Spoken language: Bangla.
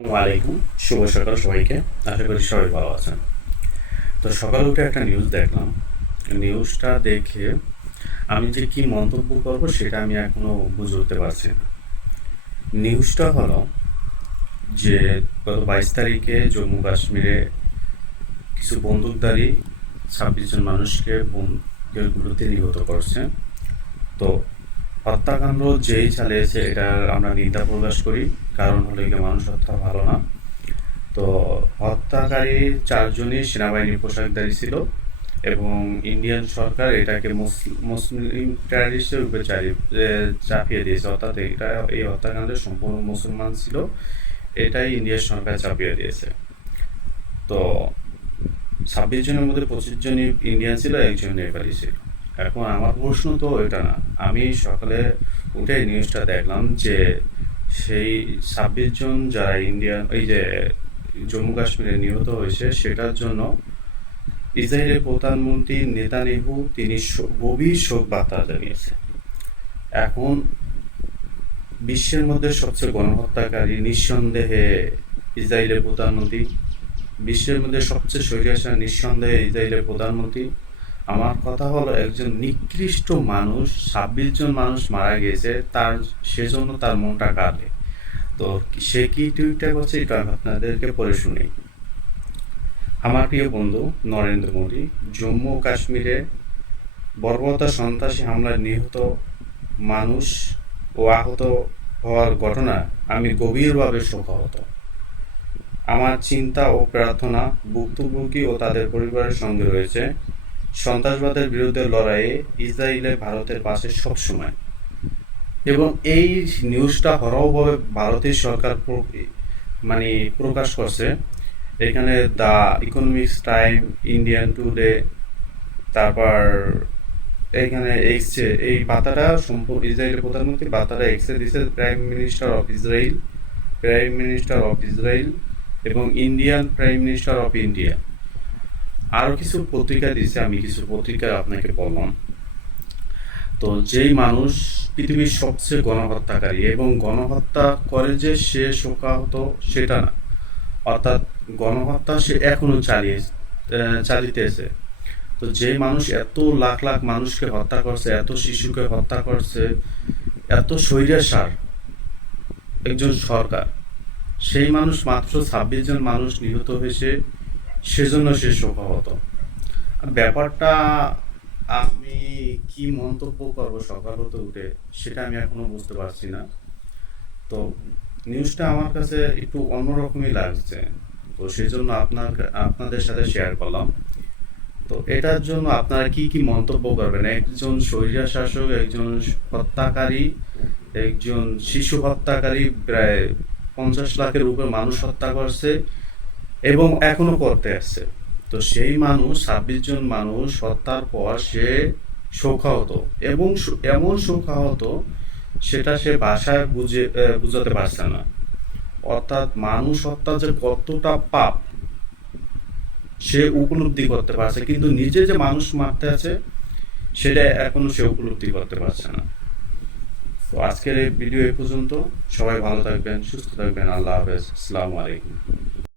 ওয়ালাইকুম, শুভ সকাল সবাইকে। আশা করি সবাই ভালো আছেন। তো সকালে উঠে একটা নিউজ দেখলাম। নিউজটা দেখে আমি যে কি মন্তব্য করব সেটা আমি এখনও বুঝে উঠতে পারছি না। নিউজটা হলো যে, গত বাইশ তারিখে জম্মু কাশ্মীরে কিছু বন্দুকধারী ছাব্বিশ জন মানুষকে বন্দুকগুলোতে নিহত করছে। তো হত্যাকাণ্ড যেই চালিয়েছে এটার আমরা নিন্দা প্রকাশ করি, কারণ হলো গিয়ে মানুষ হত্যা ভালো না। তো হত্যাকারী চারজনই সেনাবাহিনীর পোশাকধারী ছিল এবং ইন্ডিয়ান সরকার এটাকে মুসলিম টেরারিস্টের উপরে চাপিয়ে দিয়েছে। অর্থাৎ এটা, এই হত্যাকাণ্ডে সম্পূর্ণ মুসলমান ছিল, এটাই ইন্ডিয়ার সরকার চাপিয়ে দিয়েছে। তো ছাব্বিশ জনের মধ্যে পঁচিশ জনই ইন্ডিয়ান ছিল, একজন নেপালি ছিল। এখন আমার প্রশ্ন তো এটা না। আমি সকালে উঠে নিউজটা দেখলাম যে সেই ছাব্বিশ জন যারা ইন্ডিয়ান এই যে জম্মু কাশ্মীরে নিহত হয়েছে, সেটার জন্য ইসরায়েলের প্রধানমন্ত্রী নেতানিয়াহু তিনি গভীর শোক বার্তা জানিয়েছে এখন বিশ্বের মধ্যে সবচেয়ে গণহত্যাকারী নিঃসন্দেহে ইসরায়েলের প্রধানমন্ত্রী। বিশ্বের মধ্যে সবচেয়ে স্বৈরাচার নিঃসন্দেহে ইসরায়েলের প্রধানমন্ত্রী। আমার কথা হলো, একজন নিকৃষ্ট মানুষ, ছাব্বিশ জন মানুষ মারা গেছে তার, সেজন্য তার মনটা কাঁদে। তো সে কি টুইটটা করছে, এটা আমি আপনাদেরকে পড়ে শুনি। আমার প্রিয় বন্ধু নরেন্দ্র মোদী, জম্মু ও কাশ্মীরে বর্বরতা সন্ত্রাসী হামলায় নিহত মানুষ ও আহত হওয়ার ঘটনা আমি গভীরভাবে শোকাহত। আমার চিন্তা ও প্রার্থনা ভুক্তভোগী ও তাদের পরিবারের সঙ্গে রয়েছে। সন্ত্রাসবাদের বিরুদ্ধে লড়াইয়ে ইসরায়েলে ভারতের পাশে সবসময়। এবং এই নিউজটা হরহভাবে ভারতের সরকার মানে প্রকাশ করছে। এখানে the economics time Indian today তারপর এখানে এক্সে এই পাতাটা সম্পূর্ণ ইসরায়েলের প্রধানমন্ত্রী পাতাটা এক্সে দিছে prime minister of Israel prime minister of Israel এবং Indian prime minister of India আরও কিছু পত্রিকা দিয়েছে, আমি কিছু পত্রিকা আপনাকে বললাম। তো যেই মানুষ পৃথিবীর সবচেয়ে গণহত্যাকারী এবং গণহত্যা করে যে সে শোকাহত, সেটা না। অর্থাৎ গণহত্যা সে এখনও চালিয়ে চালিতেছে তো যে মানুষ এত লাখ লাখ মানুষকে হত্যা করছে, এত শিশুকে হত্যা করছে, এত স্বৈরাচার একজন সরকার, সেই মানুষ মাত্র ছাব্বিশ জন মানুষ নিহত হয়েছে। সেজন্য সে শোকাহত ব্যাপারটা আমি কি মন্তব্য করব সকাল হতে উঠে, সেটা আমি এখনও বুঝতে পারছি না। তো নিউজটা আমার কাছে একটু অন্যরকমই লাগছে। তো সেই জন্য আপনার আপনাদের সাথে শেয়ার করলাম। তো এটার জন্য আপনারা কি কি মন্তব্য করবেন? একজন স্বৈরা শাসক একজন হত্যাকারী, একজন শিশু হত্যাকারী প্রায় পঞ্চাশ লাখের উপরে মানুষ হত্যা করছে। এবং এখনও করতে আসছে। তো সেই মানুষ, ছাব্বিশ জন মানুষ হত্যার পর সে শোকাহত এবং এমন শোকাহত সেটা সে ভাষায় বুঝে বুঝাতে পারছে না। অর্থাৎ মানুষ হত্যা যে কতটা পাপ, সে উপলব্ধি করতে পারছে, কিন্তু নিজে যে মানুষ মারতে আছে, সেটা এখনও সে উপলব্ধি করতে পারছে না। তো আজকের এই ভিডিও এ পর্যন্ত। সবাই ভালো থাকবেন, সুস্থ থাকবেন। আল্লাহ হাফেজ। আসসালামু আলাইকুম।